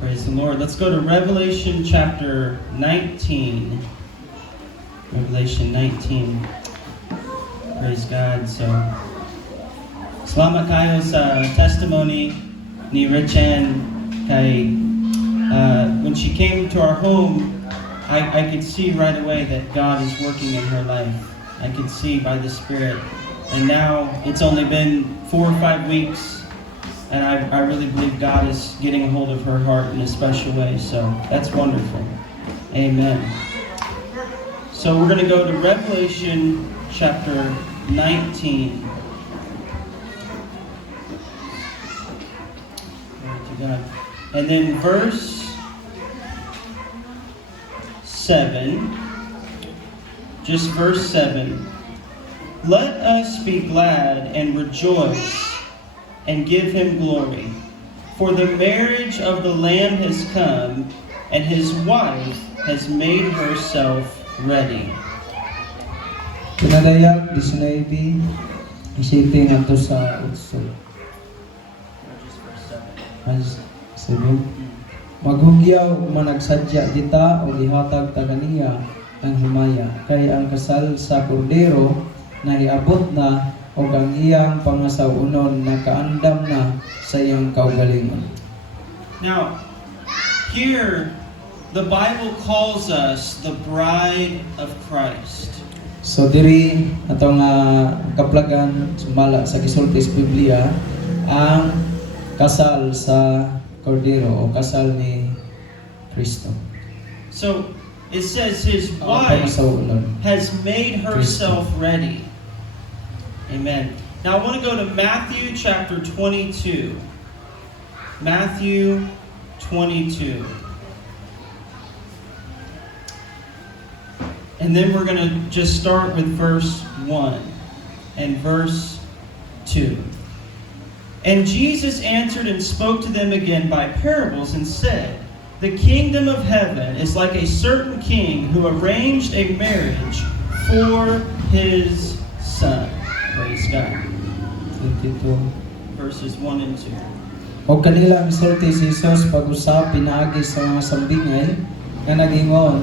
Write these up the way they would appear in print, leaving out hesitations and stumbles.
Praise the Lord. Let's go to Revelation chapter 19. Revelation 19. Praise God. So, salamat kayo sa testimony ni Richan kay when she came to our home, I could see right away that God is working in her life. I could see by the Spirit. And now it's only been 4 or 5 weeks, and I really believe God is getting a hold of her heart in a special way. So that's wonderful. Amen. So we're going to go to Revelation chapter 19. Glory to God. And then verse 7. Just verse 7. Let us be glad and rejoice and give him glory. For the marriage of the Lamb has come, and his wife has made herself ready. Pinadayag 19, isipin nato sa utso. Just verse 7. 7. Maghugyaw managsadya kita o ihatag ta kaniya ang himaya, kay ang kasal sa kordero nahiabot na o ang iyang pangasawunon nakaandam na sa iyang kaugalingon. Now, here the Bible calls us the bride of Christ. So diri atong kaplagan sumala sa gisulti sa Biblia ang kasal sa kordero o kasal ni Kristo. So it says his Ang wife pangasawunon. has made herself ready. Amen. Now I want to go to Matthew chapter 22. Matthew 22. And then we're going to just start with verse 1 and verse 2. And Jesus answered and spoke to them again by parables and said, the kingdom of heaven is like a certain king who arranged a marriage for his son. Praise God. 22. Verses 1 and 2. O kanila misulti si Jesus pag-usap pinaagi sa mga sambingay nga nagingon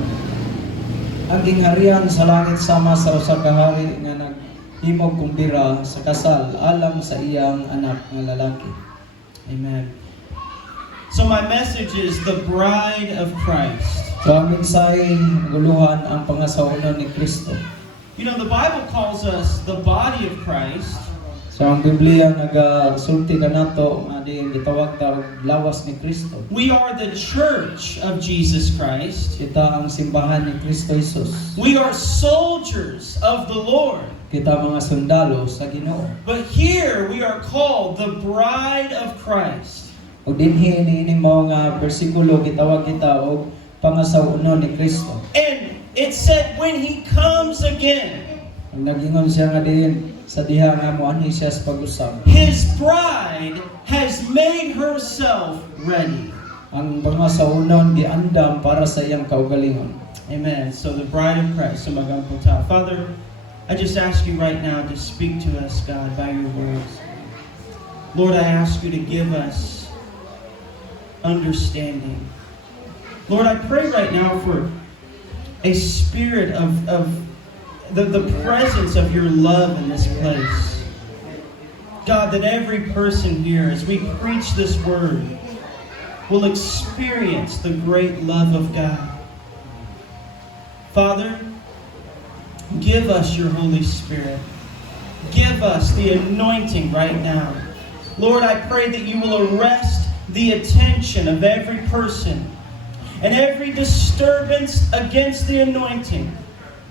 ang gingharian sa langit sama sa usa ka hari nga naghimog kumbira sa kasal alang sa iyang anak nga lalaki. Amen. So my message is the bride of Christ. So ang mensahe guluhan ang pangasawunon ni Kristo. You know, the Bible calls us the body of Christ. So ang Biblia nagasulti kanato nga diin gitawag ta og lawas ni Kristo. We are the church of Jesus Christ. Kita ang simbahan ni Kristo Jesus. We are soldiers of the Lord. Kita mga sundalo sa Ginoo. But here we are called the bride of Christ. O dinhi niini mo nga bersikulo gitawag kita og pangasawunon ni Kristo. And it said when he comes again, Ang nagingon siya nga diin sa diha nga moanhi siya sa pag-usap. his bride has made herself ready. Ang pangasawunon giandam para sa iyang kaugalingon. Amen. So the bride of Christ, sumagampo ta. Father, I just ask you right now to speak to us, God, by your words. Lord, I ask you to give us understanding. Lord, I pray right now for a spirit of the presence of your love in this place. God, that every person here, as we preach this word, will experience the great love of God. Father, give us your Holy Spirit. Give us the anointing right now. Lord, I pray that you will arrest the attention of every person and every disturbance against the anointing,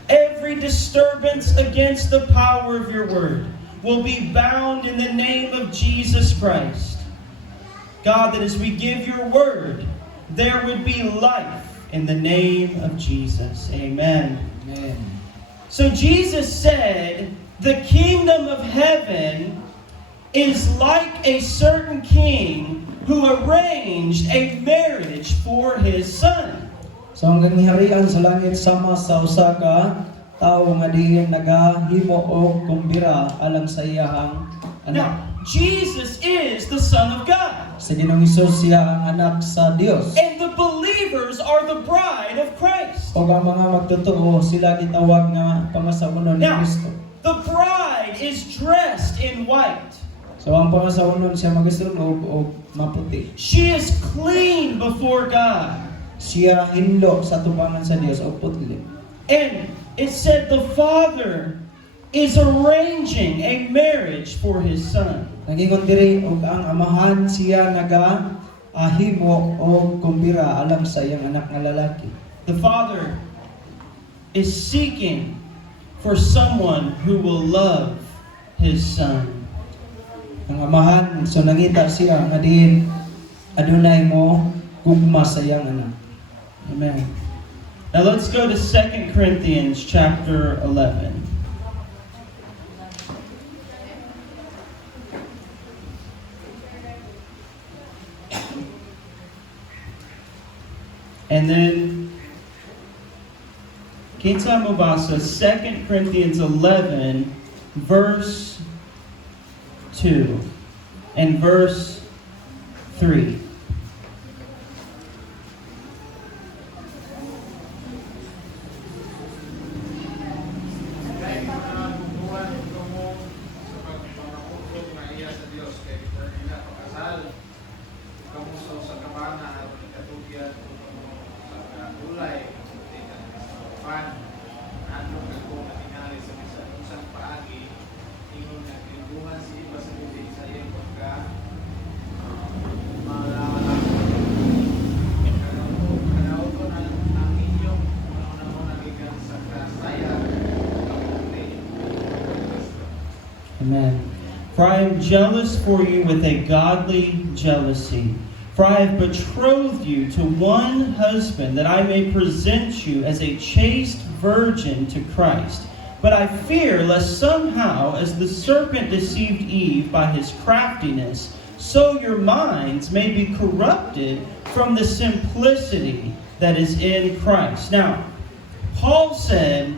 every disturbance against the power of your word will be bound in the name of Jesus Christ. God, that as we give your word, there would be life in the name of Jesus. Amen. Amen. So Jesus said, the kingdom of heaven is like a certain king who arranged a marriage for his son. So ang gangharian sa langit sama sa usa ka tawo nga diin nagahimo og kumbira alang sa iyahang anak. Now, Jesus is the Son of God. Sa Ginoong Hesus siya ang anak sa Dios. And the believers are the bride of Christ. O ang mga magtotoo sila gitawag nga pangasaonon ni Now, Kristo. the bride is dressed in white. So ang pangasaonon siya magasunog o maputi. She is clean before God. Siya hinlo sa tubangan sa Dios o putli. And it said the Father is arranging a marriage for His Son. Nagingon diri og ang amahan siya ahimo o kumbira alang sa iyang anak nga lalaki. The Father is seeking for someone who will love His Son. Ang amahan so nangita siya nga diin adunay mo gugma sa iyang anak. Amen. Now let's go to 2 Corinthians chapter 11. And then, kinsa mo basa 2 Corinthians 11, verse 2 and verse 3. Amen. For I am jealous for you with a godly jealousy. For I have betrothed you to one husband, that I may present you as a chaste virgin to Christ. But I fear lest somehow, as the serpent deceived Eve by his craftiness, so your minds may be corrupted from the simplicity that is in Christ. Now, Paul said,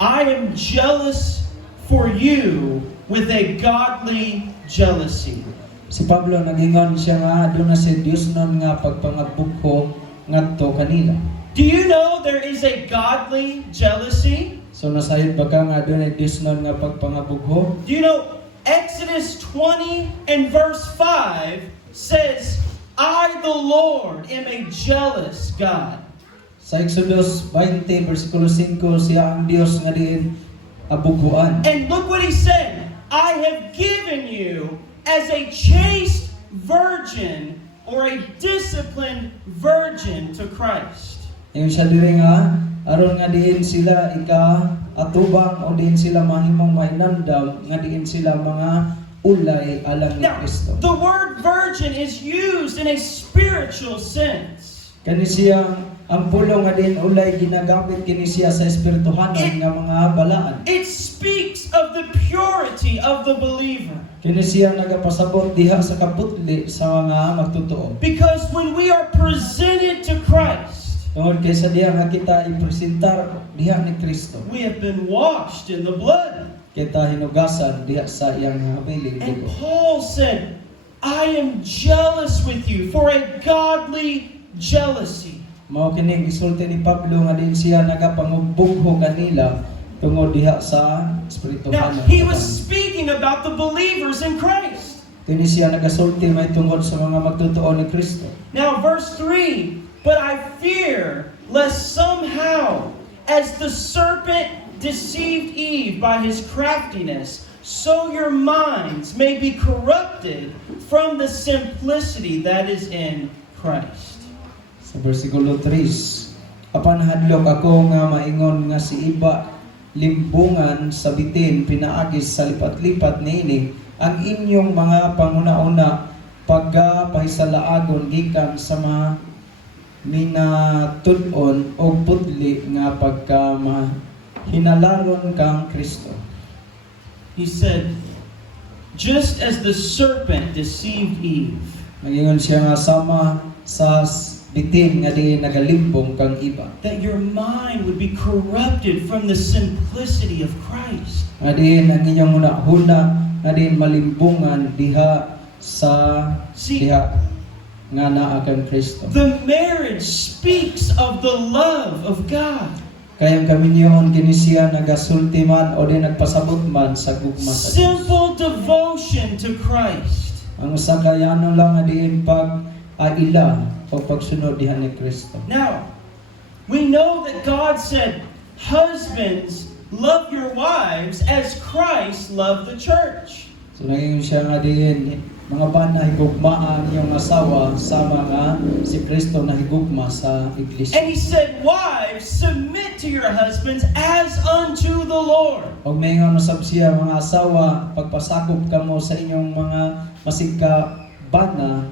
I am jealous for you with a godly jealousy. Si Pablo nagingon siya nga aduna si Dios non nga pagpangagbukho ngadto kanila. Do you know there is a godly jealousy? So nasayod ba ka nga adunay Dios non nga pagpangabukho? Do you know Exodus 20 and verse 5 says, I the Lord am a jealous God. Sa Exodus 20 bersikulo 5 siya ang Dios nga diin abughuan. And look what he said, I have given you as a chaste virgin or a disciplined virgin to Christ. Yung siya diri nga aron nga diin sila atubang o diin sila mahimong mahinandam nga diin sila mga ulay alang ni Now, Kristo. the word virgin is used in a spiritual sense. Kani siya ang pulong nga diin ulay ginagamit kini siya sa espirituhanan nga mga balaan. It speaks of the purity of the believer. Kini siya nagapasabot diha sa kaputli sa mga magtotoo. Because when we are presented to Christ, Tungod kay sa diha nga kita ipresentar diha ni Kristo. we have been washed in the blood. Kita hinugasan diha sa iyang habiling And dugo. Paul said, I am jealous with you for a godly jealousy. Mao kini gisulti ni Pablo nga din siya nagapangubugho kanila tungod diha sa Now, espirituhanan. he was speaking about the believers in Christ. Kini siya nagasulti may tungod sa mga magtotoo ni Kristo. Now, verse 3, but I fear lest somehow, as the serpent deceived Eve by his craftiness, so your minds may be corrupted from the simplicity that is in Christ. Sa bersikulo 3, apan hadlok ako nga maingon nga si iba limbungan sa bitin pinaagis sa lipat-lipat niini ang inyong mga panguna-una pagpahisalaagon gikan sa mga minatud-on o putli nga hinalaron kang Kristo. He said, just as the serpent deceived Eve, Nagingon siya nga sama sa bitin nga di nagalimbong kang iba. that your mind would be corrupted from the simplicity of Christ. Nga di ang inyong huna nga din malimbungan diha sa See, diha nga naa kang Kristo. the marriage speaks of the love of God. Kayang kaminyon kini siya nagasulti man o di nagpasabot man sa gugma sa Dios. Simple devotion to Christ. Ang usa ka yanon lang nga diin pag ila o pagsunod diha ni Kristo. Now, we know that God said, husbands, love your wives as Christ loved the church. So naging siya nga diin mga bana higugmaan yung asawa sa mga si Kristo na higugma sa iglesia. And he said, wives, submit to your husbands as unto the Lord. Og may nga masab siya mga asawa pagpasakop kamo sa inyong mga masigka bana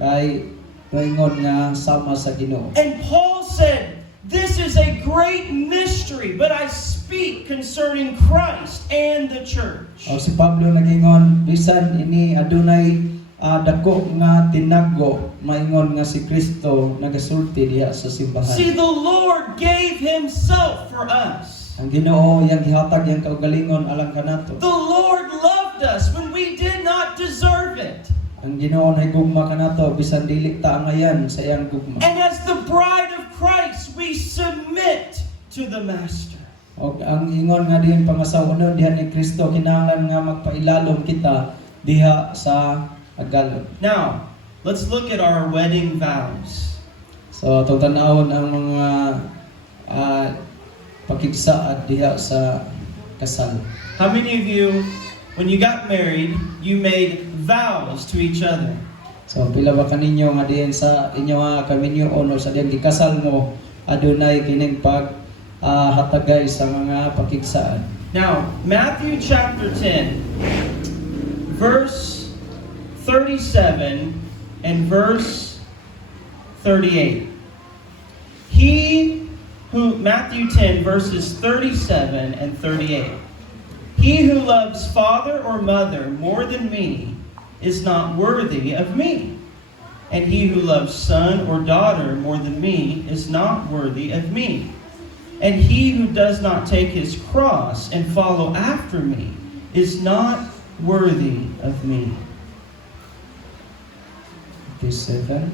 kay moingon nga sama sa Ginoo. And Paul said, this is a great mystery, but I speak concerning Christ and the church. O si Pablo nagingon bisan ini adunay dako nga tinaggo maingon nga si Kristo nagasulti diha sa simbahan. See, the Lord gave himself for us. Ang Ginoo yang gihatag yang kaugalingon alang kanato. The Lord loved us when we did not deserve it. Ang Ginoo nahigugma kanato bisan dili ta angayan sa iyang gugma. And as the bride of Christ, we submit to the Master. Og ang ingon nga diin pangasawanon diha ni Kristo kinahanglan nga magpailalom kita diha sa agalon. Now, let's look at our wedding vows. So atong tan-awon ang mga pakigsaad diha sa kasal. How many of you, when you got married, you made vows to each other? So pila ba kaninyo nga diin sa inyo nga kaminyo ono sa diyan gikasal mo adunay kining pag hatagay sa mga pakigsaad. Now, Matthew chapter 10, verse 37 and verse 38. Matthew 10 verses 37 and 38. He who loves father or mother more than me is not worthy of me. And he who loves son or daughter more than me is not worthy of me. And he who does not take his cross and follow after me is not worthy of me. 37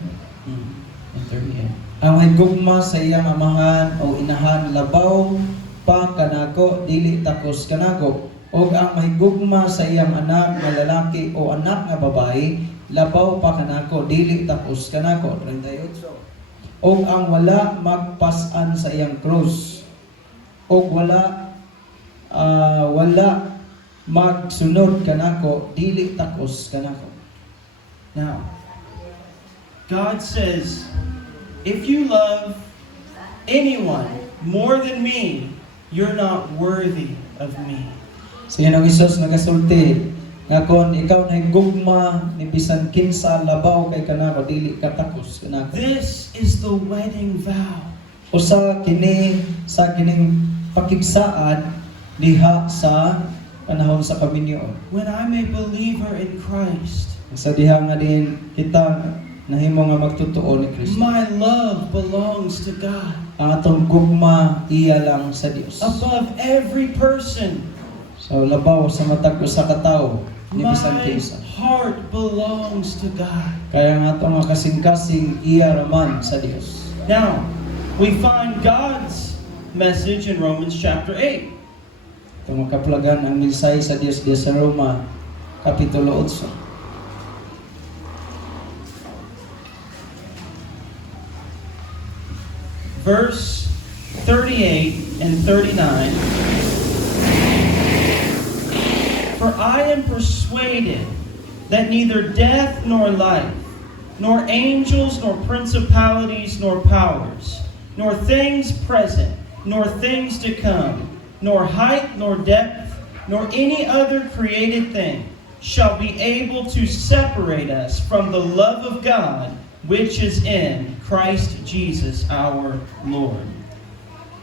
And 38. Ang higugma sa iyang amahan o inahan labaw pa kanako dili takos kanako. Og ang mahigugma sa iyang anak nga lalaki o anak nga babae labaw pa kanako dili takos kanako. 38. Og ang wala magpas-an sa iyang krus og wala magsunod kanako dili takos kanako. Now, God says, if you love anyone more than me, you're not worthy of me. So yan ang Isus nagasulti nga kon ikaw na gugma ni bisan kinsa labaw kay kanako dili ka takos kanako. This is the wedding vow. Usa kini sa kining pakigsaad diha sa panahon sa kaminyoon. When I'm a believer in Christ, Sa diha nga din kita nahimo nga magtotoo ni Kristo. my love belongs to God Ang atong gugma iya lang sa Dios. above every person. So labaw sa matag usa ka tawo ni bisan My kinsa. heart belongs to God. Kaya nga atong nga kasing-kasing iya raman sa Dios. Now, we find God's message in Romans chapter 8. Itong makaplagan ang mensahe sa Dios diya sa Roma kapitulo 8. Verse 38 and 39. For I am persuaded that neither death nor life, nor angels, nor principalities, nor powers, nor things present, nor things to come, nor height, nor depth, nor any other created thing shall be able to separate us from the love of God which is in Christ Jesus our Lord.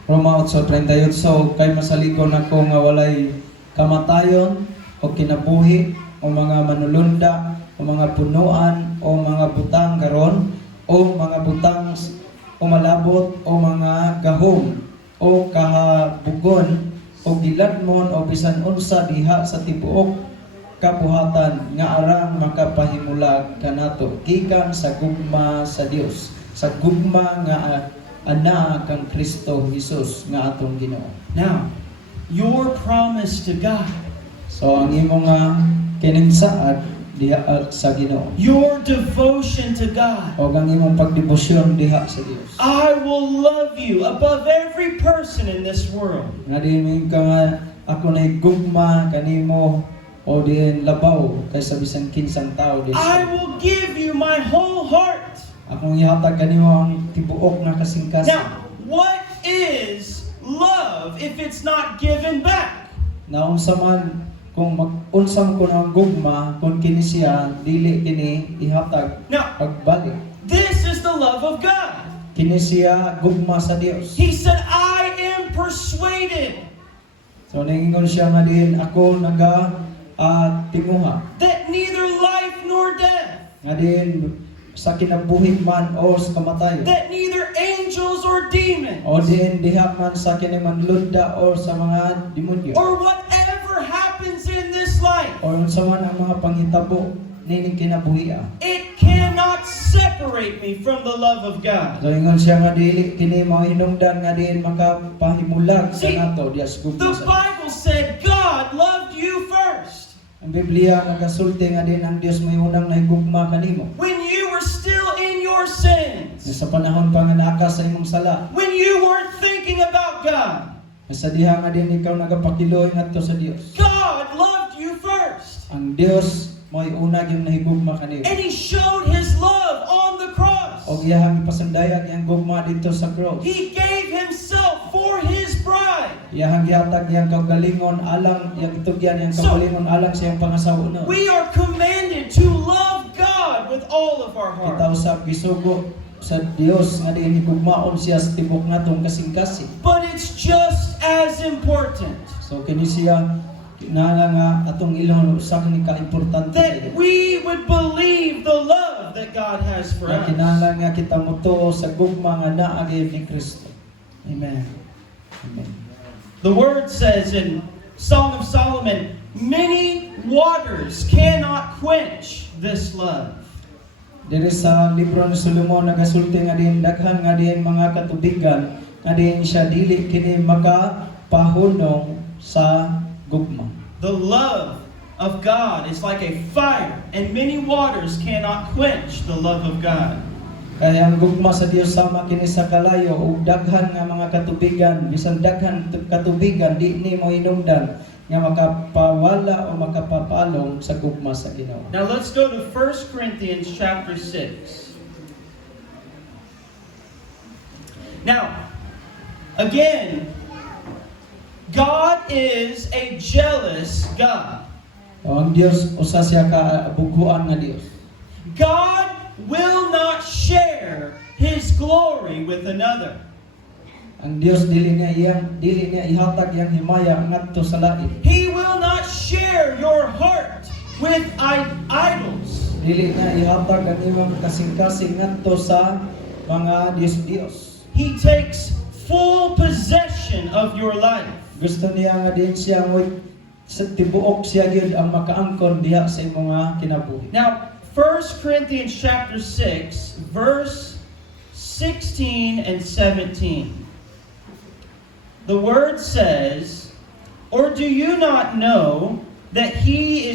Roma 8:38 kay masaligon ako nga walay kamatayon o kinabuhi o mga manulunda o mga punuan o mga butang karon o mga butang o malabot o mga gahom o kahabugon o giladmon o bisan unsa diha sa tibuok kabuhatan nga arang makapahimulag kanato gikan sa gugma sa Dios, sa gugma nga anak kang Kristo Jesus nga atong Ginoo. Now, your promise to God, So ang imong kinigsaad diha sa Ginoo, your devotion to God, o ang imong pagdebosyon diha sa Dios. I will love you above every person in this world. Nga din ka nga ako na gugma kanimo o din labaw kaysa bisan kinsang tao din. I will give you my whole heart. Akong ihatag kanimo ang tibuok nga kasingkasing. Now, what is love if it's not given back? Na unsa man kung mag-unsam ko ng gugma kung kini siya dili kini ihatag Now, pagbalik. this is the love of God. Kini siya gugma sa Dios. He said, I am persuaded So ningon siya nga din ako tinguha that neither life nor death, nga din sa kinabuhi man o sa kamatayon, that neither angels or demons, o din diha man sa kinimanlunda o sa mga demonyo, or whatever happens in this life, o unsa man ang mga panghitabo nining kinabuhi. it cannot separate me from the love of God. So ingon siya nga dili kini mao hinungdan nga din makapahimulag sa See, nato diha sa gugma The sa Bible said God loved you first. ang Biblia nagasulti nga din ang Dios may unang nahigugma kanimo. When you were still in your sins, Sa panahon pa nga naaka sa imong sala, when you weren't thinking about God, sa diha nga din ikaw nagapakiloy ngadto sa Dios. God loved you first. Ang Dios may unang yung nahigugma kanimo. And He showed His love on the cross. O iyahang ipasandayag iyang gugma dito sa cross. He gave Himself for His bride. Iyahang gihatag iyang kaugalingon alang iyang itugyan iyang So, kaugalingon alang sa iyang pangasawa. We are commanded to love God with all of our heart. Kita usab gisugo sa Dios nga diin higugmaon siya sa tibok natong kasing-kasing. But it's just as important So kini siya nga atong ilon usa kini ka-importante that we would believe the love that God has for nga us. kinahanglan nga kita mutuo sa gugma nga naa gyud ni Kristo. Amen. Amen. The word says in Song of Solomon, many waters cannot quench this love. Diri sa libro ni Solomon nagasulti nga din daghan nga din mga katubigan nga din siya dili kini makapahunong sa gugma. The love of God is like a fire, and many waters cannot quench the love of God. Kaya ang gugma sa Dios sama kini sa kalayo ug daghan nga mga katubigan, bisan daghan katubigan di ni mo hinungdan nga makapawala o makapapalong sa gugma sa Ginoo. Now let's go to 1 Corinthians chapter 6. Now, again, God is a jealous God. O ang Dios usa siya ka buguan nga Dios. God will not share His glory with another. Ang Dios dili niya ihatag iyang himaya ngadto sa lain. He will not share your heart with idols. Dili niya ihatag ang imong kasing-kasing ngadto sa mga Dios. He takes full possession of your life. Gusto niya nga din siya mo sa tibuok siya gyud ang makaangkon diha sa imong kinabuhi. Now, 1 Corinthians chapter 6, verse 16 and 17. The word says, "Or do you not know that he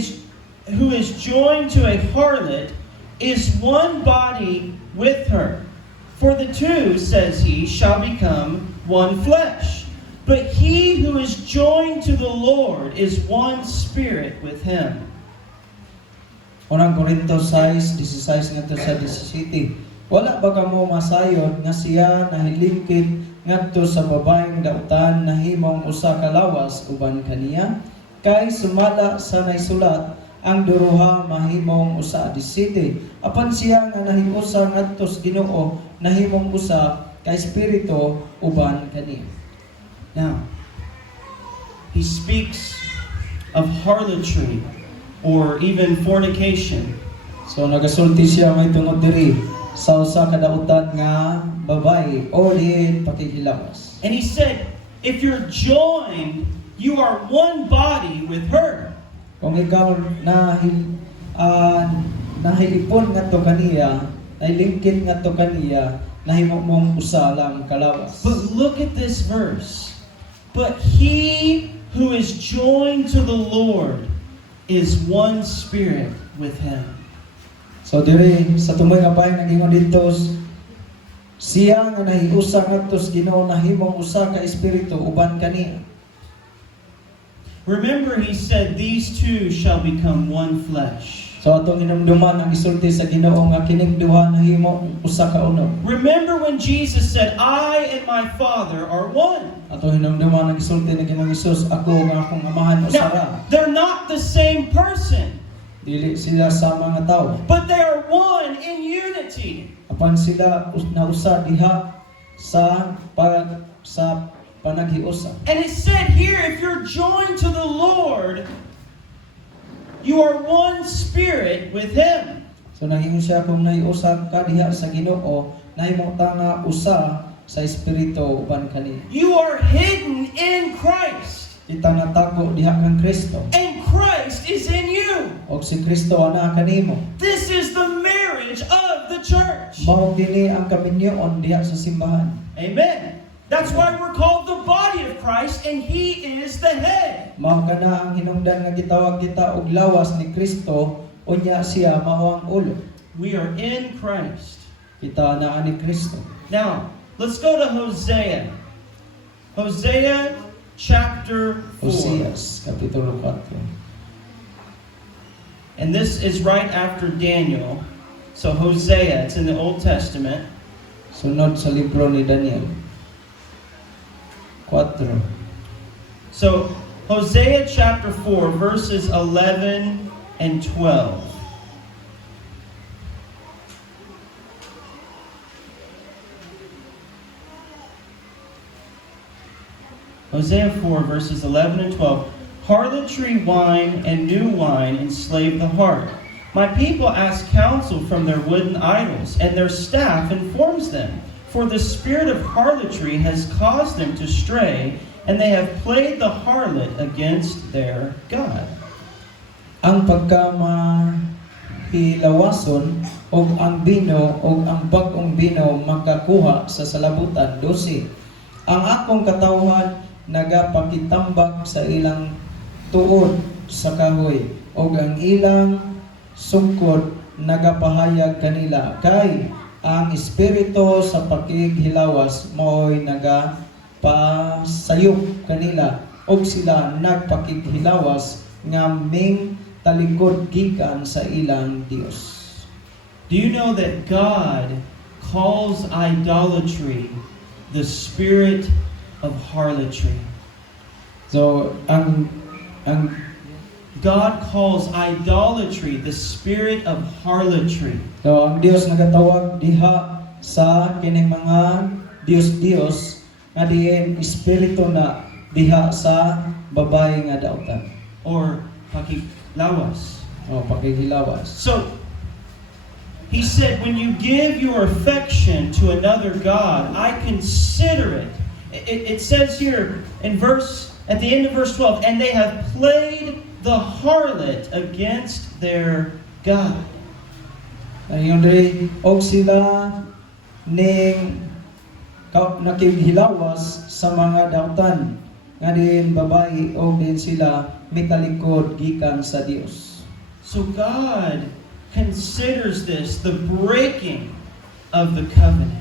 who is joined to a harlot is one body with her? For the two, says he, shall become one flesh. But he who is joined to the Lord is one spirit with him." Unang Korinto 6:16 ngadto sa 17. Wala ba kamo masayod nga siya nahilingkit ngadto sa babaeng dautan nahimong usa ka lawas uban kaniya? Kay sumala sa naisulat ang duruha mahimong usa 17. Apan siya nga nahiusa ngadto sa Ginoo nahimong usa ka espiritu uban kaniya. Now, he speaks of harlotry or even fornication. So nagasulti siya may tungod diri sa usa ka dautan nga babae o diin pakihilawas. And he said, if you're joined, you are one body with her. Kung ikaw nahilipon nga to kaniya, nahilingkit nga to kaniya, nahimo mong usa lang kalawas. But look at this verse. But he who is joined to the Lord is one spirit with him. So diri sa tumoy nga bahin nagingon dito, siya nga nahiusa ngadto sa Ginoo nahimong usa ka espiritu uban kaniya. Remember, he said, these two shall become one flesh. So atong hinumduman ang isulti sa Ginoo nga kining duha nahimo usa ka uno. Remember when Jesus said, I and my Father are one. Atong hinumduman ang isulti ni Ginoong Hesus, ako nga akong amahan usa ra. Now, they're not the same person, Dili sila sa mga tao. but they are one in unity. Apan sila na usa diha sa panaghiusa. And it said here, if you're joined to the Lord, you are one spirit with Him. So nahimo siya kung nahiusa ka diha sa Ginoo, nahimo ta nga usa sa espiritu uban kani. You are hidden in Christ, Kita natako diha kang Kristo. and Christ is in you. Og si Kristo ana kanimo. This is the marriage of the church. Mao kini ang kaminyoon diha sa simbahan. Amen. That's why we're called the body of Christ, and He is the head. Mao kana ang hinungdan nga gitawag kita og lawas ni Kristo, unya siya mao ang ulo. We are in Christ. Kita naa ni Kristo. Now, let's go to Hosea. Hosea chapter 4. Hoseas kapitulo 4. And this is right after Daniel. So Hosea, it's in the Old Testament. Sunod sa libro ni Daniel. 4. So Hosea chapter 4, verses 11 and 12. Hosea 4, verses 11 and 12. Harlotry wine and new wine enslave the heart. My people ask counsel from their wooden idols, and their staff informs them. For the spirit of harlotry has caused them to stray, and they have played the harlot against their God. Ang pagkamahilawason og ang bino og ang bag-ong bino makakuha sa salabutan 12. Ang akong katawhan nagapakitambak sa ilang tuod sa kahoy og ang ilang sungkod nagapahayag kanila kay ang espiritu sa pakighilawas mao'y nagapasayop kanila og sila nagpakighilawas nga ming talikod gikan sa ilang Dios. Do you know that God calls idolatry the spirit of harlotry? So ang God calls idolatry the spirit of harlotry. So ang Dios nagatawag diha sa kining mga Dios nga diin espiritu na diha sa babae nga daotan Or pakilawas. o pakighilawas. So, he said, when you give your affection to another God, I consider it. It says here at the end of verse 12, and they have played the harlot against their God. Ayun diri og sila ning nakighilawas sa mga daotan nga diin babae og din sila mitalikod gikan sa Dios. So God considers this the breaking of the covenant.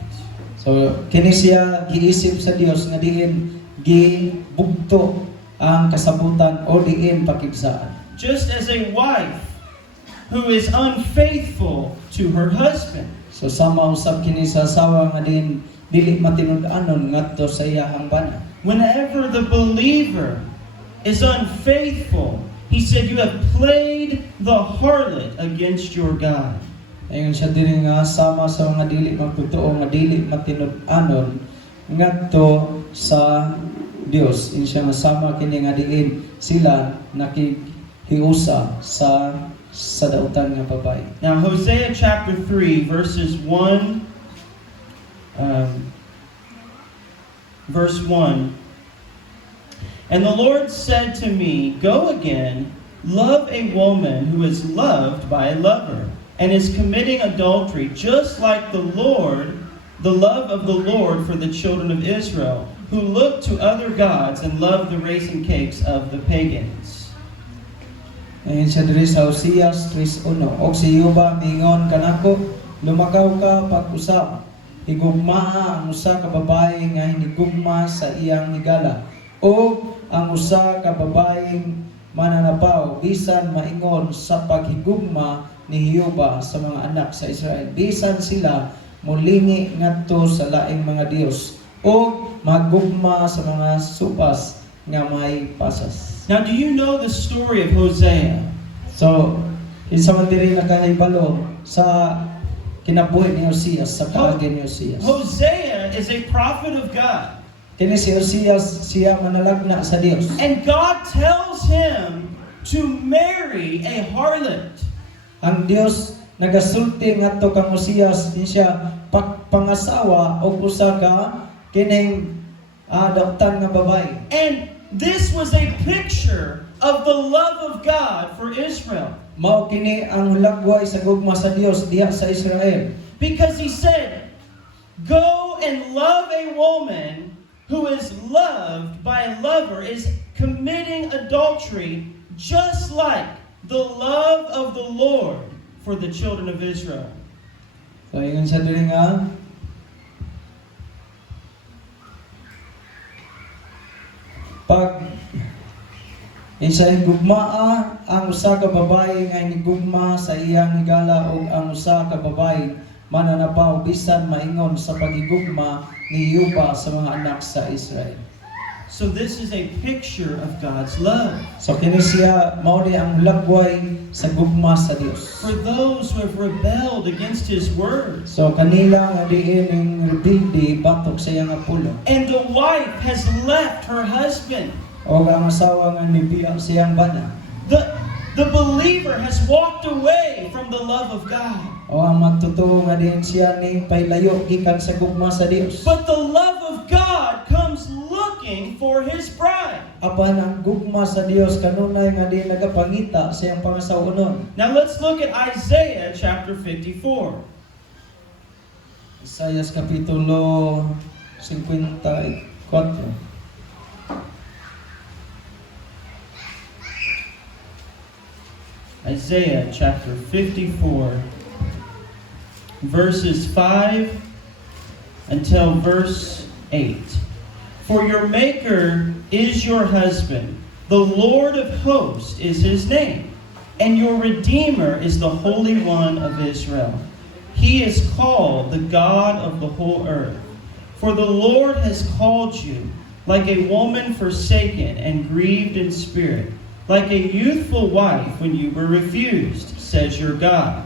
So kini siya giisip sa Dios nga diin gibugto ang kasabutan o diin pakigsaan. Just as a wife who is unfaithful to her husband. So sama usab kini sa asawa nga diin dili matinud-anon ngadto sa iyahang bana. Whenever the believer is unfaithful, he said, you have played the harlot against your God. Ayun siya diri nga sama sa mga dili magtotoo nga dili matinud-anon ngadto sa Dios. In siya nga sama kini nga diin sila nakihiusa sa dautan nga babae. Now Hosea chapter 3 verses 1 verse 1. And the Lord said to me, go again, love a woman who is loved by a lover and is committing adultery, just like the love of the Lord for the children of Israel, who look to other gods and love the raisin cakes of the pagans. Ayon siya diri sa Hosias 3:1. Og si Yuba mingon kanako, lumakaw ka pag-usap. Higugma ang usa ka babae nga hinigugma sa iyang higala. O ang usa ka babaeng mananapaw bisan maingon sa paghigugma ni Yuba sa mga anak sa Israel. Bisan sila mulingi ngadto sa laing mga Dios o magugma sa mga supas nga may pasas. Now, do you know the story of Hosea? So, isa man diri nakahibalo sa kinabuhi ni Hosias, sa kaagi ni Hosias. Hosea is a prophet of God. Kini si Hosias, siya manalagna sa Dios. And God tells him to marry a harlot. Ang Dios nagasulti ngadto kang Hosias din siya pangasawa og usa ka kining adoptan nga babae. And this was a picture of the love of God for Israel. Mao kini ang hulagway sa gugma sa Dios diha sa Israel. Because he said, go and love a woman who is loved by a lover, is committing adultery, just like the love of the Lord for the children of Israel. So, ingon sa diri nga pag insay gugmaa ang usa ka babae nga hinigugma sa iyang higala ug ang usa ka babae mananapaw bisan maingon sa pagigugma ni Yuba sa mga anak sa Israel. So this is a picture of God's love So kini siya mao ni ang lagway sa gugma sa Dios. for those who have rebelled against His word. So kanila nga diin ning rebelde batok sa iyang apulo. And the wife has left her husband. O ang asawa nga nibiya siyang bana. The believer has walked away from the love of God. O ang magtotoo nga din siya ning pailayo gikan sa gugma sa Dios. But the love of God comes looking for His bride. Apan ang gugma sa Dios kanunay nga di nagapangita sa iyang pangasawunon. Now let's look at Isaiah chapter 54. Isaias kapitulo 54. Isaiah chapter 54, verses 5 until verse 8. For your Maker is your husband, the Lord of hosts is His name, and your Redeemer is the Holy One of Israel. He is called the God of the whole earth. For the Lord has called you like a woman forsaken and grieved in spirit, like a youthful wife when you were refused, says your God.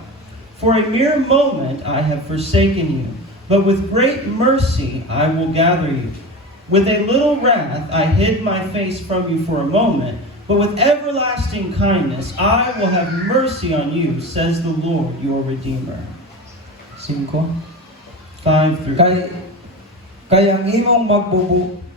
For a mere moment I have forsaken you, but with great mercy I will gather you. With a little wrath I hid my face from you for a moment, but with everlasting kindness I will have mercy on you, says the Lord your Redeemer. 5. 5 through Kay ang imong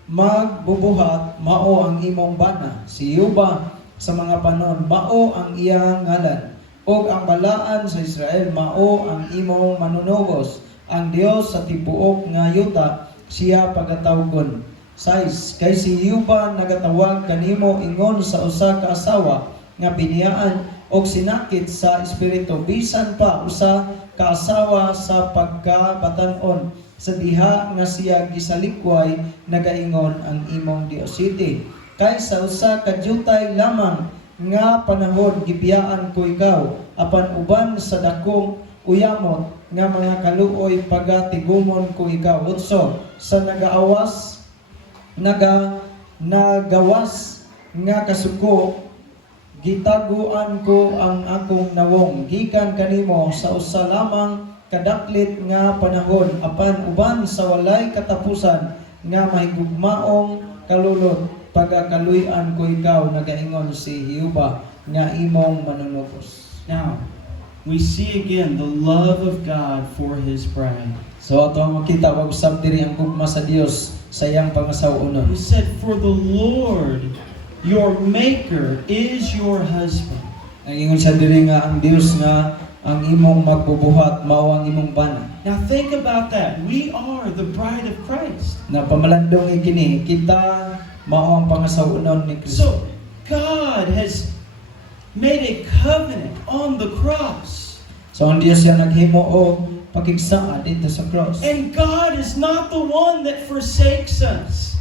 magbubuhat mao ang imong bana. Si Yuba sa mga panon mao ang iyang ngalan. Og ang balaan sa Israel mao ang imong manunugos. Ang Dios sa tibuok nga yuta siya pagatawgon. 6. Kay si Yuba nagatawag kanimo ingon sa usa ka asawa nga biniyaan og sinakit sa espiritu bisan pa usa ka asawa sa pagkabatan-on sa diha nga siya gisalikway nagaingon ang imong Dios. 7. Kay sa usa ka jutay lamang nga panahon gibiyaan ko ikaw apan uban sa dakong uyamot nga mga kaluoy pagatigumon ko ikaw. 8. Sa nagawas nga kasuko gitaguan ko ang akong nawong gikan kanimo sa usa lamang kadaklit nga panahon apan uban sa walay katapusan nga mahigugmaong kalulot pagakaluyan ko ikaw nagaingon si Yuba nga imong manunugos. Now, we see again the love of God for His bride. So ato ang makita wag usab diri ang gugma sa Dios sa iyang pangasawunon. He said, for the Lord your maker is your husband. Nagingon siya diri nga ang Dios nga ang imong magbubuhat mao ang imong bana. Now think about that. We are the bride of Christ. Na pamalandong kini kita mao ang pangasawunon ni Kristo. So God has made a covenant on the cross. So ang Dios siya naghimo og pakigsaa dito sa cross. And God is not the one that forsakes us.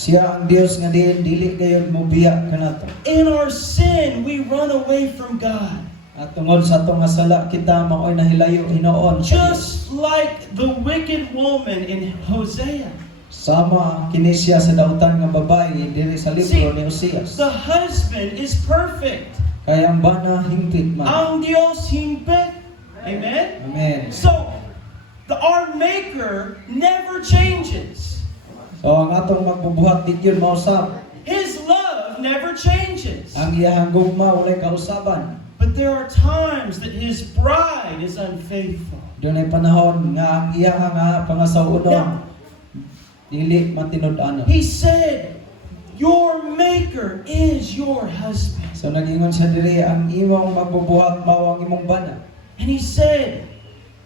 Siya ang Dios nga dili gayud mobiya kanato. In our sin, we run away from God. At tungod sa atong nga sala kita maoy nahilayo hinoon sa Dios. Just like the wicked woman in Hosea. Sama kini siya sa dautan nga babae diri sa libro ni Oseas. The husband is perfect. Kaya ang bana hingpit man. Ang Diyos hingpit. Amen? Amen. So, our Maker never changes. So ang atong magbubuhat di yun mausap. His love never changes. Ang iyahang gugma walay kausaban. But there are times that His bride is unfaithful. Doon ay panahon nga ang iyahang pangasawunon dili matinud-anon. He said, your Maker is your husband. So nagingon siya diri ang imong magbubuhat mao ang imong bana. And He said,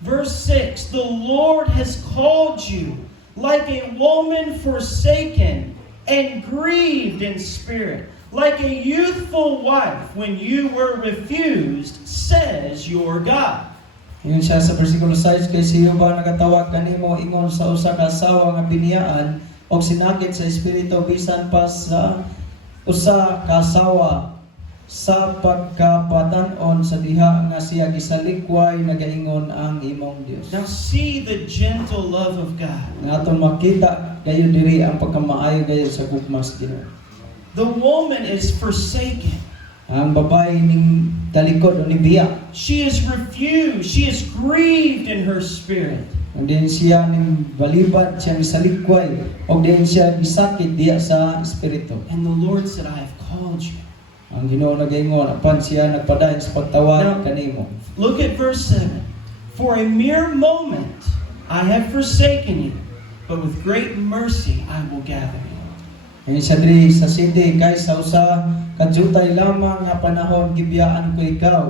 verse 6, the Lord has called you like a woman forsaken and grieved in spirit, like a youthful wife when you were refused, says your God. Yun siya sa versikulo 6, kay si Jehova nagatawag kanimo ingon sa usa ka asawa nga biniyaan og sinakit sa espiritu bisan pa sa usa ka asawa sa pagkapatan-on sa diha nga siya gisalikway nagaingon ang imong Dios. Now see the gentle love of God. Nga atong makita gayon diri ang pagkamaayo gayon sa gugmas Ginoo. The woman is forsaken. Ang babae ning talikod o ni biya. She is refused. She is grieved in her spirit. Og din siya ning balibad siya misalikway og din siya gisakit diya sa espiritu. And the Lord said, I have called you. Ang Ginoo nagaingon apan siya nagpadayon sa pagtawag kanimo. Look at verse 7. For a mere moment I have forsaken you, but with great mercy I will gather you. Ngayon siya diri sa city kay sa usa kadjutay lamang nga panahon gibiyaan ko ikaw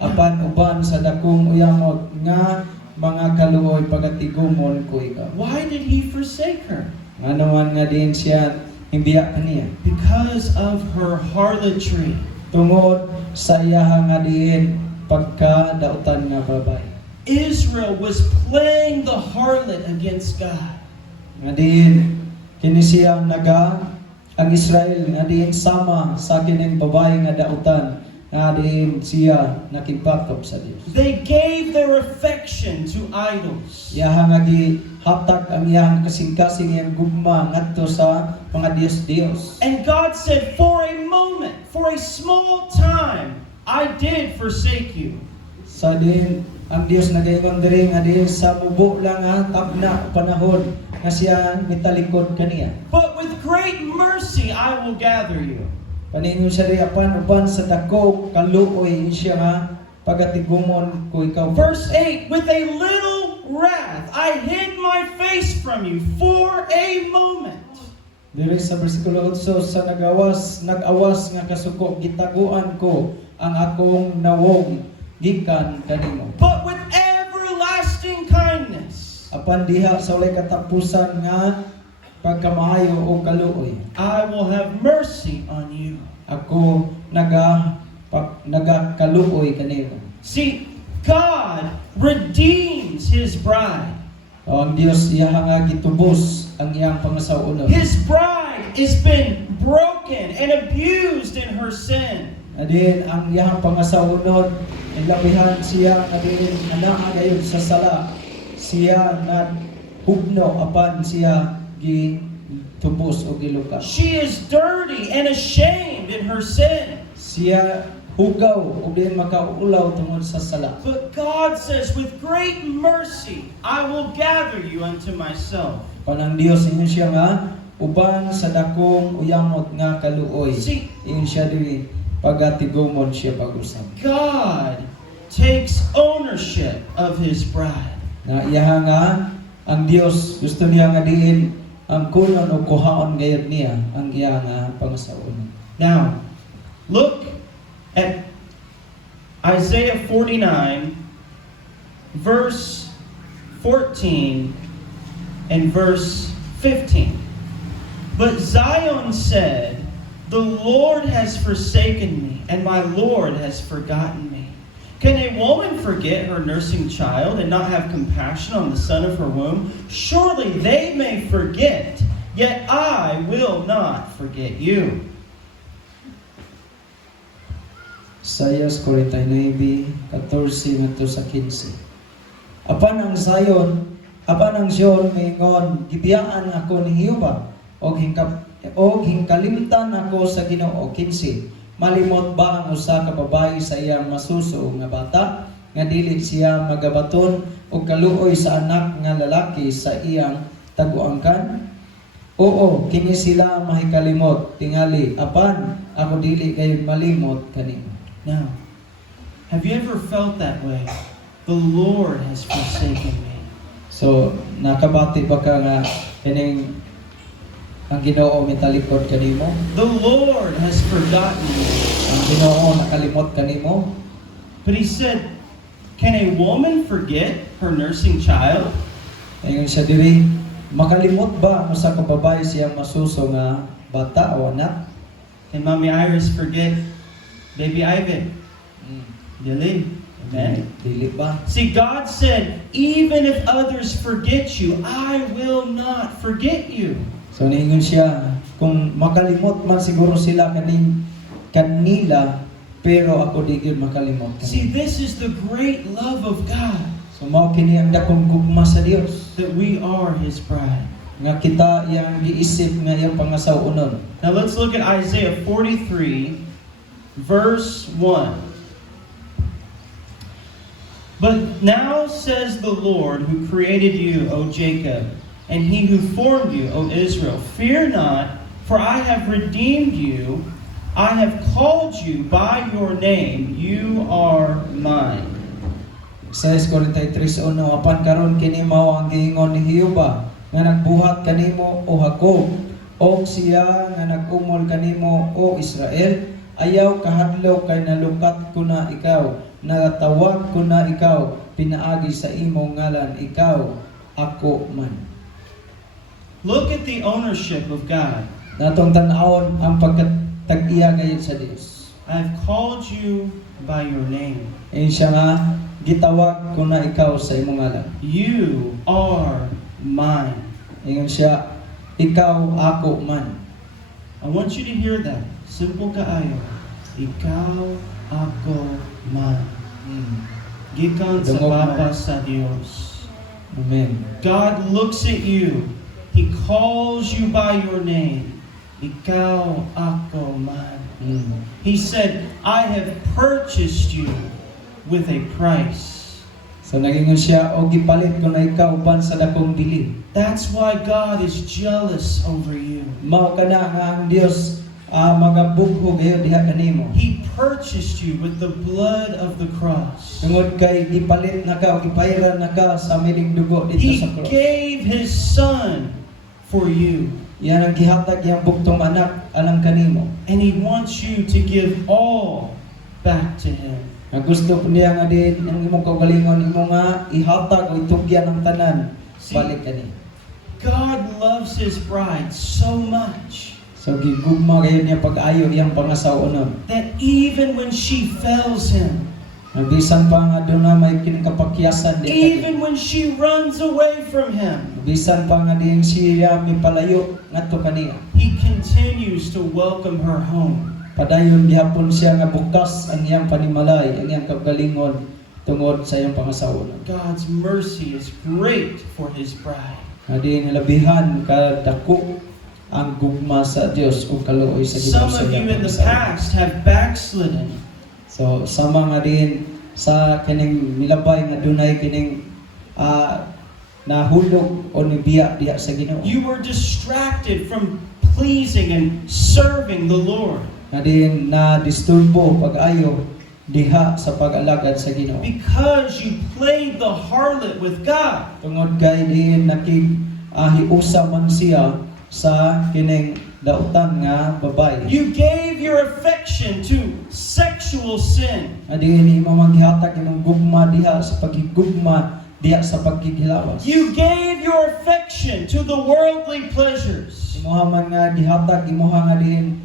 apan uban sa dakong uyamot nga mga kaluoy pagatigumon ko ikaw. Why did He forsake her? Nga naman nga din siya imbiya kaniya. Because of her harlotry. Tungod sa iyaha nga diin pagkadautan nga babae. Israel was playing the harlot against God. Nga diin kini siya ang Israel nga diin sama sa kining babae nga dautan nga diin siya nakipakop sa Dios. They gave their affection to idols. Iyaha nga gihatag ang iyang kasing-kasing iyang gugma ngadto sa mga Dios. And God said, for a moment, for a small time, I did forsake you. Sa din ang Dios nagaingon diri nga diin sa mubo lang nga tabna panahon nga siya mitalikod kaniya. But with great mercy, I will gather you. Paningon siya rin apan uban sa dako kaluoy siya nga pagatigumon ko ikaw. Verse 8, with a little wrath, I hid my face from you for a moment. Diri sa bersikulo 8 sa nag-awas nga kasuko gitaguan ko ang akong nawong gikan kanimo. But with everlasting kindness, Apan diha sa walay katapusan nga pagkamaayo o kaluoy. I will have mercy on you. Ako nagakaluoy kanimo. See, God redeems His bride. O ang Dios iya nga gitubos ang iyang pangasawunon. His bride has been broken and abused in her sin. Adin ang iyang pangasawunon labihan siya adin anaa gayon sa sala. Siya na hugno apan siya gitubos o gilukas. She is dirty and ashamed in her sin. Siya hugaw o din makaulaw tungod sa sala. But God says, with great mercy, I will gather you unto myself. Panang Dios inyo siya nga uban sa dakong uyamot nga kaluoy. See, Inyo siya dili pagatigumon siya pag-usap. God takes ownership of His bride. Na iya nga ang Dios gusto niya nga diin ang kunon o kuhaon gayud niya ang iya nga pangasawon. Now, look at Isaiah 49, verse 14 and verse 15. But Zion said, "The Lord has forsaken me, and my Lord has forgotten me." Can a woman forget her nursing child and not have compassion on the son of her womb? Surely they may forget, yet I will not forget you. Isaias 49, 14 ngadto sa 15. Apan ang Zion, apan ang Zion mingon, gibiyaan ako ni Jehova, og hingkalimtan ako sa Ginoo. 15. Malimot ba ang usa ka babayi sa iyang masuso nga bata, nga dili siya magabaton og kaluoy sa anak nga lalaki sa iyang taguangkan? Oo, kini sila mahikalimot, tingali, apan ako dili kay malimot kanimo. Now, have you ever felt that way? The Lord has forsaken me. So, nakabati ba ka nga kining ang Ginoo mitalikod kanimo? The Lord has forgotten me. Ang Ginoo nakalimot kanimo? But he said, can a woman forget her nursing child? Ayun siya diri, makalimot ba ang usa ka babaye siyang masuso nga bata o anak? Can Mommy Iris forget baby Ivan? Dili. Amen. Dili ba? See, God said, even if others forget you, I will not forget you. So niingon siya, kung makalimot man siguro sila kanila, pero ako di gyud makalimot See, kanila. this is the great love of God, So mao kini ang dakong gugma sa Dios, that we are His bride. nga kita iyang giisip nga iyang pangasaw-unon. Now let's look at Isaiah 43, verse 1. But now says the Lord who created you, O Jacob, and he who formed you, O Israel, fear not, for I have redeemed you. I have called you by your name. You are mine. Isaias 43:1, apan karon kini mao ang giingon ni Jehova, nga nagbuhat kanimo o Jacob, o siya nga nag-umol kanimo o Israel, ayaw kahadlok kay nalukat ko na ikaw, nagatawag ko na ikaw, pinaagi sa imong ngalan, ikaw ako man. Look at the ownership of God. Natong tan-awon ang pagkatag-iya gayud sa Dios. I have called you by your name. Ayun siya nga, gitawag ko na ikaw sa imong ngalan. You are mine. Ayun siya, ikaw ako man. I want you to hear that. Simple kaayo. Ikaw ako man. Gikan sa Dungog man. Papa sa Dios. Amen. God looks at you. He calls you by your name. Ikaw ako man. He said, I have purchased you with a price. So nagingon siya, o gipalit ko na ikaw uban sa dakong bili. That's why God is jealous over you. Mao kana nga ang Dios magabugho gayo diha kanimo. He purchased you with the blood of the cross. Tungod kay gipalit na ka o gipayran na ka sa miling dugo dito He sa cross. gave His Son for you. Yan ang gihatag iyang bugtong anak alang kanimo. And He wants you to give all back to Him. Nga gusto ko niya nga din ang imong kaugalingon imo nga ihatag o itugyan ang tanan balik kani. God loves His bride so much So gigugma gayon niya pag-ayo iyang pangasaw-onon. that even when she fails Him, Bisan pa nga doon na may kinakapakyasan di even when she runs away from Him, bisan pa nga din siya mipalayo ngadto kaniya. He continues to welcome her home. Padayon gihapon siya nga bukas ang iyang panimalay, ang iyang kaugalingon tungod sa iyang pangasawa. God's mercy is great for His bride. Adi nilabihan kadako ang gugma sa Dios o kaluoy sa Some Ginoo sa of you iyang in the pangasawa. past have backslidden. So sama nga din sa kining milabay nga dunay kining nahulog o nibiya diha sa Ginoo. You were distracted from pleasing and serving the Lord Nga din na disturbo pag-ayo diha sa pag-alagad sa Ginoo. because you played the harlot with God. Tungod kay din hiusa man siya sa kining dautan nga babay. You gave your affection to sexual sin. Adiin imo maghihatag imong gugma diha sa pagigugma diha sa pagkikilawas. You gave your affection to the worldly pleasures. Imuha man nga gihatag imuha nga diin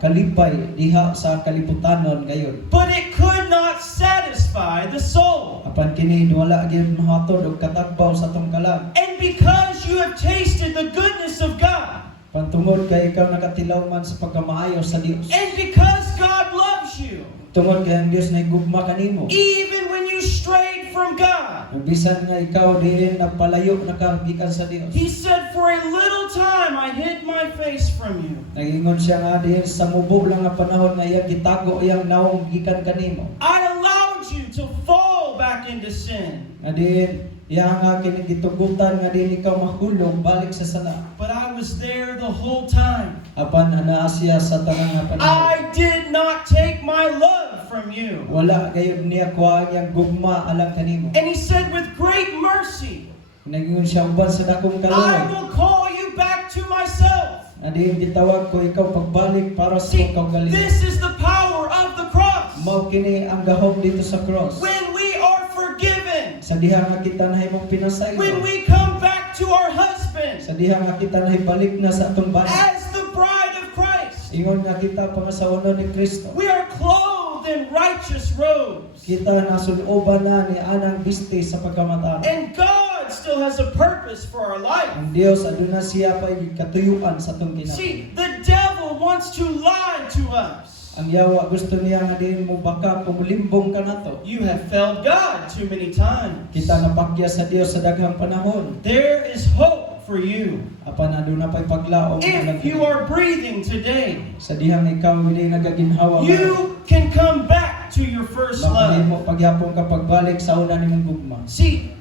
kalipay diha sa kalibutanon gayon. But it could not satisfy the soul. Apan kini wala gyud mahatod og katagbaw sa tong kalag. And because you have tasted the goodness of God, Pantungod kay ikaw nakatilaw man sa pagkamaayo sa Dios. and because God loves you, Tungod kay ang Dios na gugma kanimo. even when you strayed from God, Bisan nga ikaw diin napalayo nakagikan sa Dios. He said, for a little time I hid my face from you. Nagingon siya nga diin sa mubo lang nga panahon nga iyang gitago iyang nawong gikan kanimo. I allowed you to fall back into sin. Nga diin iya nga kini gitugutan nga diin ikaw mahulog balik sa sala. But I was there the whole time. Apan anaa siya sa tanang nga panahon. I did not take my love from you. Wala gayud niya kuha iyang gugma alang kanimo. And He said, with great mercy, Nagingon siya uban sa dakong I kaluoy. will call you back to myself. Adiin gitawag ko ikaw pagbalik para sa See, kaugalingon. this is the power of the cross. Mao kini ang gahom dito sa cross. When we are forgiven, Sa diha nga kita nahimong pinasaylo. when we come back to our husband Sa diha nga kita nahibalik na sa atong bahay. as the bride of Christ, Ingon nga kita pangasawanon ni Kristo. we are clothed in righteous robes. Kita nasuloban na ni anang biste sa pagkamataran. And God still has a purpose for our life. Ang Dios aduna siya pa katuyuan sa atong kinabuhi. See, the devil wants to lie to us. Ang yawa gusto niya nga din mo baka pumulimbong ka nato. You have failed God too many times. Kita napakya sa Dios sa daghang panahon. There is hope for you. Apan aduna pay paglaom If you are breathing today, sa dihang ikaw hindi nagaginhawa you can come back to your first love. mo pagyapon ka pagbalik sa una nimong gugma. See,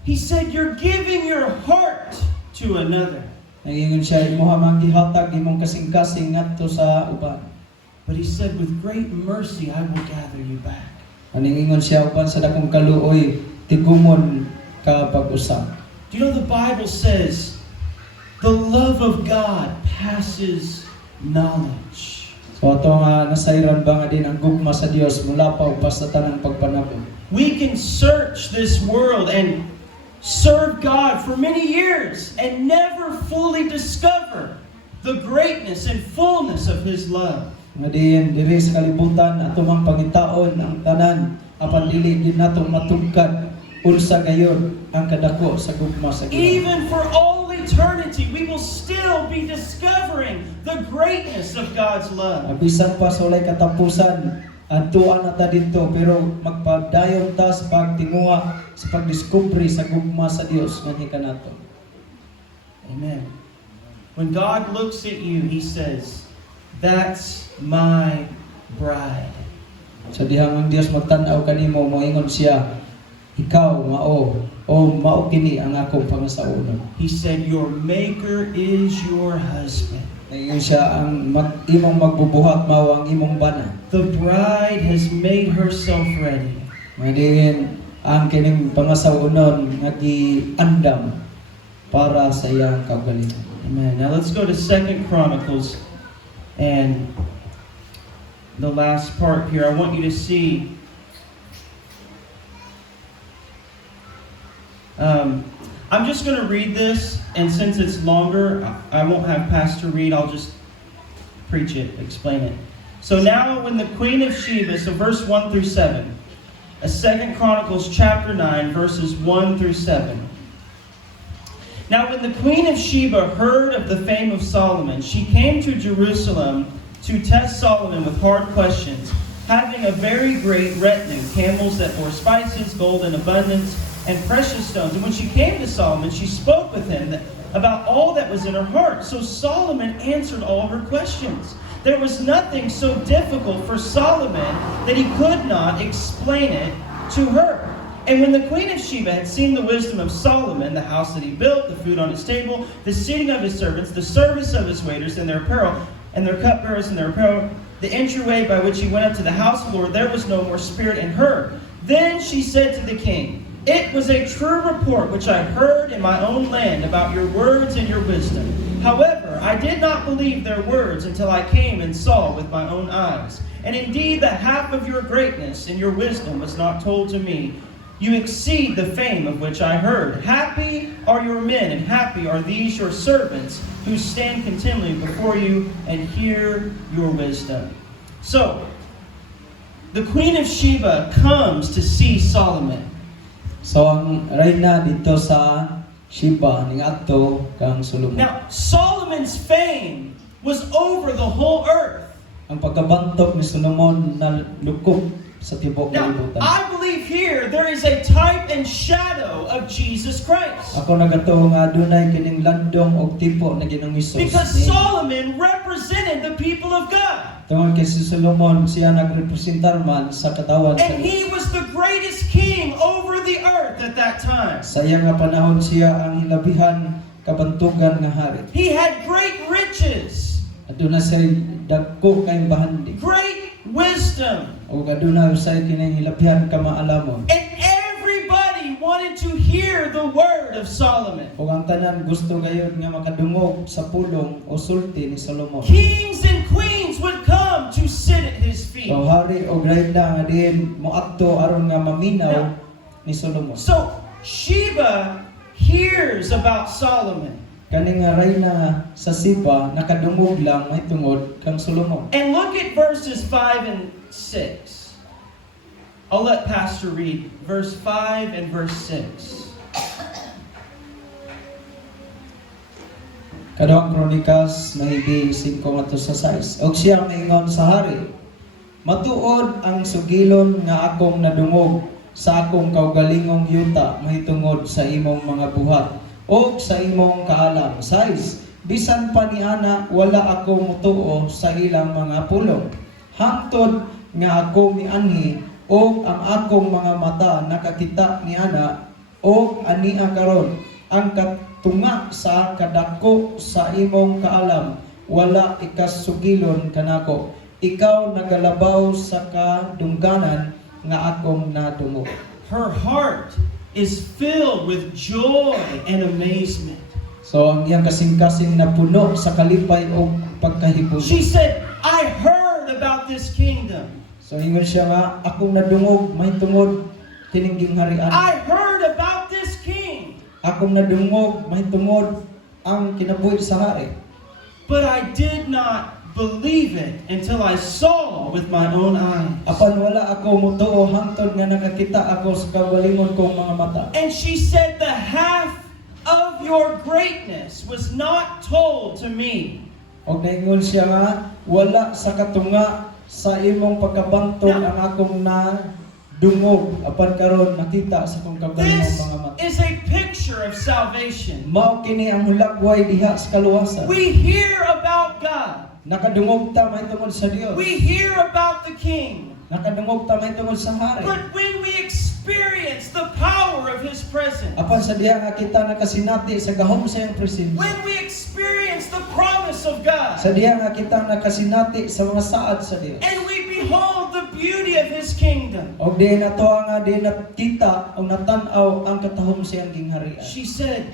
He said you're giving your heart to another. Nagingon siya imuha man gihatag imong kasing-kasing ngadto sa uban. But He said, with great mercy I will gather you back. Naningon siya uban sa dakong kaluoy tigumon ka pag-usap. Do you know the Bible says the love of God passes knowledge? So ato nga nasayran ba nga din ang gugma sa Dios mula pa upas sa tanang pagpanabot. We can search this world and serve God for many years and never fully discover the greatness and fullness of His love. Nga diin diri sa kalibutan ato mang pangitaon ang tanan apan dili gid nato matugkad unsa gayon ang kadako sa gugma sa Ginoo. Even for all eternity, we will still be discovering the greatness of God's love. Bisan pa sa walay katapusan adtuan na ta dito pero magpadayon ta sa pagtinguha sa pagdiskubre sa gugma sa Dios nga kanato. Amen. When God looks at you, He says, "That's my bride." Sa dihang ang Dios magtan-aw kanimo moingon siya, ikaw mao o mao kini ang akong pangasaunon. He said, "Your maker is your husband." Ngayon siya ang imong magbubuhat mao ang imong bana. The bride has made herself ready. Ngayon ang kining pangasaunon nga giandam para sa iyang kaugalingon. Amen. Now let's go to 2 Chronicles and the last part here. I want you to see I'm just going to read this, and since it's longer, I won't have Pastor read. I'll just preach it, explain it. So now when the Queen of Sheba, so verse 1 through 7, 2 Chronicles chapter 9, verses 1 through 7. Now when the Queen of Sheba heard of the fame of Solomon, she came to Jerusalem to test Solomon with hard questions, having a very great retinue, camels that bore spices, gold in abundance, and precious stones. And when she came to Solomon, she spoke with him about all that was in her heart. So Solomon answered all her questions. There was nothing so difficult for Solomon that he could not explain it to her. And when the Queen of Sheba had seen the wisdom of Solomon, the house that he built, the food on his table, the seating of his servants, the service of his waiters, and their apparel, and their cupbearers and their apparel, the entryway by which he went up to the house of the Lord, there was no more spirit in her. Then she said to the king, It was a true report which I heard in my own land about your words and your wisdom. However, I did not believe their words until I came and saw with my own eyes. And indeed, the half of your greatness and your wisdom was not told to me. You exceed the fame of which I heard. Happy are your men, and happy are these your servants who stand continually before you and hear your wisdom. So, the Queen of Sheba comes to see Solomon. So ang reyna dito sa Sheba ning adto kang Solomon. Now, Solomon's fame was over the whole earth. Ang pagkabantok ni Solomon na lukop sa tibok Now, kalibutan. I believe here there is a type and shadow of Jesus Christ. Ako nagato nga adunay kining landong og tipo na Ginoong Hesus. Because Solomon represented the people of God. Tungod kay si Solomon siya nagrepresentar man sa katawan sa And he was the greatest king over the earth at that time. Sa iya nga panahon siya ang hilabihan kabantugan nga hari. He had great riches, Aduna say dagko kay bahandi. great wisdom, O aduna usay kining hilabihan ka maalamon. and everybody wanted to hear the word of Solomon. O ang tanan gusto gayud nga makadungog sa pulong o sulti ni Solomon. Kings and queens would come to sit at his feet. So hari o grayda nga diin moadto aron nga maminaw ni Solomon. So Sheba hears about Solomon. Kani nga reyna sa Siba nakadungog lang may tungod kang Solomon. And look at verses 5 and 6. I'll let Pastor read verse 5 and verse 6. Kadang Kronikas mahigi 5 ngadto sa 6. Og siya maingon sa hari, matuod ang sugilon nga akong nadungog sa akong kaugalingong yuta mahitungod sa imong mga buhat o sa imong kaalam. 6. Bisan pa ni ana wala ako mutuo sa ilang mga pulong. Hangtod nga ako mianhi o ang akong mga mata nakakita ni ana o ania karon ang katunga sa kadako sa imong kaalam wala ikasugilon kanako. Ikaw nagalabaw sa kadungganan nga akong nadungog. Her heart is filled with joy and amazement. So ang iyang kasing-kasing na puno sa kalipay o pagkahibulon. She said, I heard about this kingdom. So ingon siya nga akong nadungog mahitungod kining gingharian. I heard about this king. Akong nadungog mahitungod ang kinabuhi sa hari. But I did not believe it until I saw with my own eyes. Apan wala ako mutuo hangtod nga nakakita ako sa kaugalingon kong mga mata. And she said, the half of your greatness was not told to me. Og naingon siya nga wala sa katunga sa imong pagkabantog ang akong na dungog apan karon nakita sa akong kaugalingong This mga mata. is a picture of salvation. Mao kini ang hulagway diha sa kaluwasan. We hear about God. Nakadungog ta mahitungod sa Dios. We hear about the king. Nakadungog ta mahitungod sa hari. But when we experience the power of his presence, Apan sa diha nga kita nakasinati sa gahom sa iyang presensya. when we experience the promise of God, Sa diha nga kita nakasinati sa mga saad sa Dios. and we behold the beauty of his kingdom, Og di na to nga di nakita o natanaw ang katahom sa iyang gingharian. she said,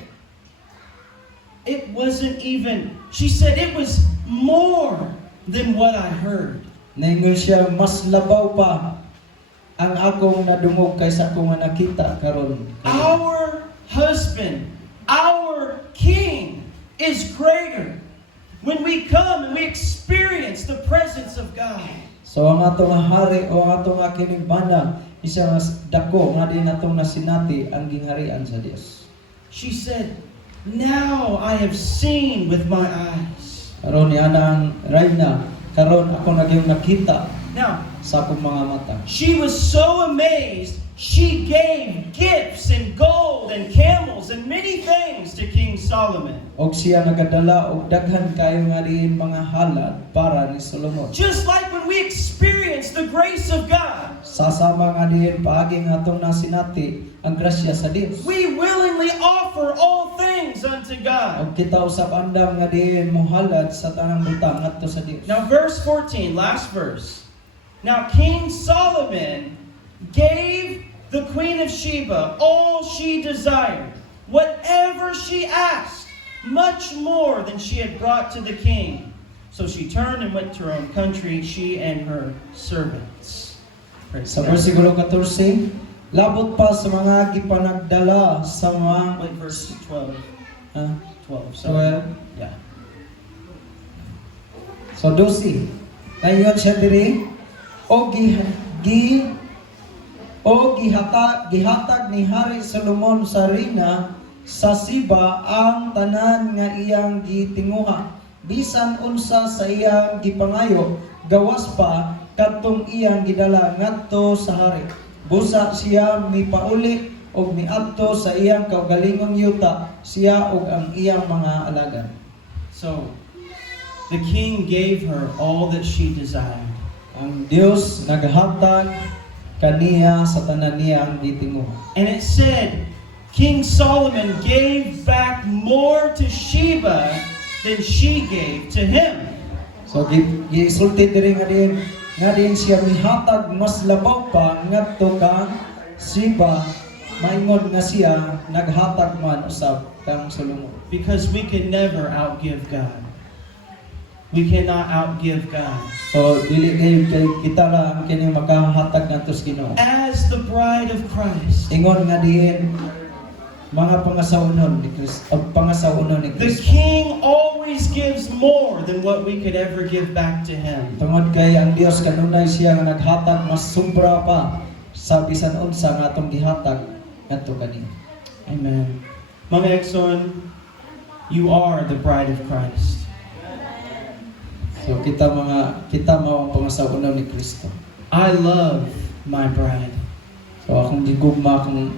it wasn't even, she said it was more than what I heard. Naingon siya mas labaw pa ang akong nadungog kaysa akong nga nakita karon. Our husband, our king is greater when we come and we experience the presence of God. So ang atong nga hari o ang atong nga kinibana isa nga dako nga di natong nasinati ang gingharian sa Dios. She said, now I have seen with my eyes. Karon ni ana ang reyna karon ako nagyong nakita Now, sa akong mga mata. she was so amazed, she gave gifts and gold and camels and many things to King Solomon. Og siya nagadala og daghan kayo nga diin mga halad para ni Solomon. Just like when we experience the grace of God, Sasama nga diin paagi nga atong nasinati ang grasya sa Dios. we willingly offer all things unto God. Og kita usab andam nga diin mohalad sa tanang butang ngadto sa Dios. Now, verse 14, last verse. Now, King Solomon gave the Queen of Sheba, all she desired, whatever she asked, much more than she had brought to the king. So she turned and went to her own country, she and her servants. Praise Sa God. versikulo 14, labot pa sa mga gipanagdala sa mga Wait, verse 12. ah, 12, sorry. 12. Yeah. So 12. Dayon siya diri o gihatag ni Hari Solomon sa Rina sa Siba ang tanan nga iyang gitinguha. Bisan unsa sa iyang gipangayo, gawas pa kadtong iyang gidala ngadto sa hari. Busa siya mipauli og miadto sa iyang kaugalingong yuta, siya og ang iyang mga alagad. So, the king gave her all that she desired. Ang Dios naghatag kaniya sa tanan niyang gitinguha. And it said, King Solomon gave back more to Sheba than she gave to him. So gisulti diri nga din siya mihatag mas labaw pa ngadto kang Siba, maingon nga siya naghatag man usab kang Solomon. Because we can never outgive God. We cannot outgive God. So dili kayo kay kita lang kini makahatag ngadto sa Ginoo. As the bride of Christ, Ingon nga diin mga pangasaunon ni Kristo, pangasaunon ni the Kristo. king always gives more than what we could ever give back to him. Tungod kay ang Dios kanunay siya nga naghatag mas sobra pa sa bisan unsa nga atong gihatag ngadto kaniya. Amen. Mga Exxon, you are the bride of Christ. So kita mao ang pangasaunon ni Kristo. I love my bride. So akong gigugma akong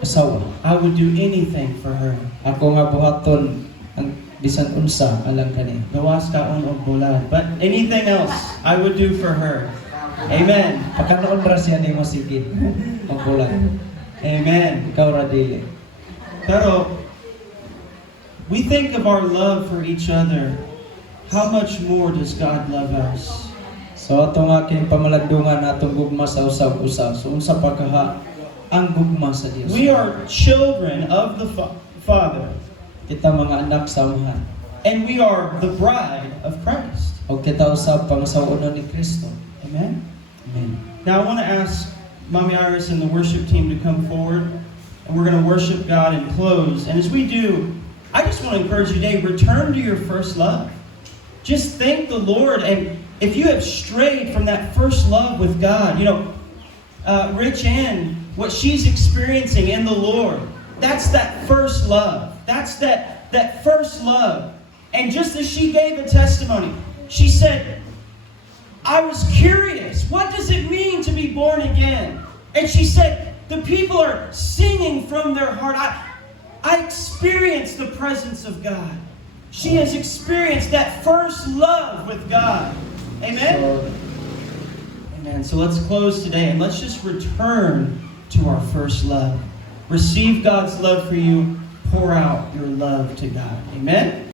asawa. I would do anything for her. Ako nga buhaton ang bisan unsa alang kaniya. Gawas kaon og bulad. But anything else, I would do for her. Amen. Pagkanoon ra siya nimo sige. Ang bulan. Amen. Ikaw ra dili. Pero, we think of our love for each other. How much more does God love us? So ato nga kini pamalandungan atong gugma sa usab-usab. So unsa pa kaha ang gugma sa Dios. We are children of the Father, Kita mga anak sa Amahan. and we are the bride of Christ. O kita usab pangasaunon ni Kristo. Amen. Amen. Now, I want to ask Mommy Iris and the worship team to come forward, and we're going to worship God and close. And as we do, I just want to encourage you today, return to your first love. Just thank the Lord, and if you have strayed from that first love with God, Rich Ann, what she's experiencing in the Lord, that's that first love. That's that first love. And just as she gave a testimony, she said, I was curious, what does it mean to be born again? And she said, the people are singing from their heart. I experienced the presence of God. She has experienced that first love with God. Amen? So, Amen. So let's close today and let's just return to our first love. Receive God's love for you. Pour out your love to God. Amen?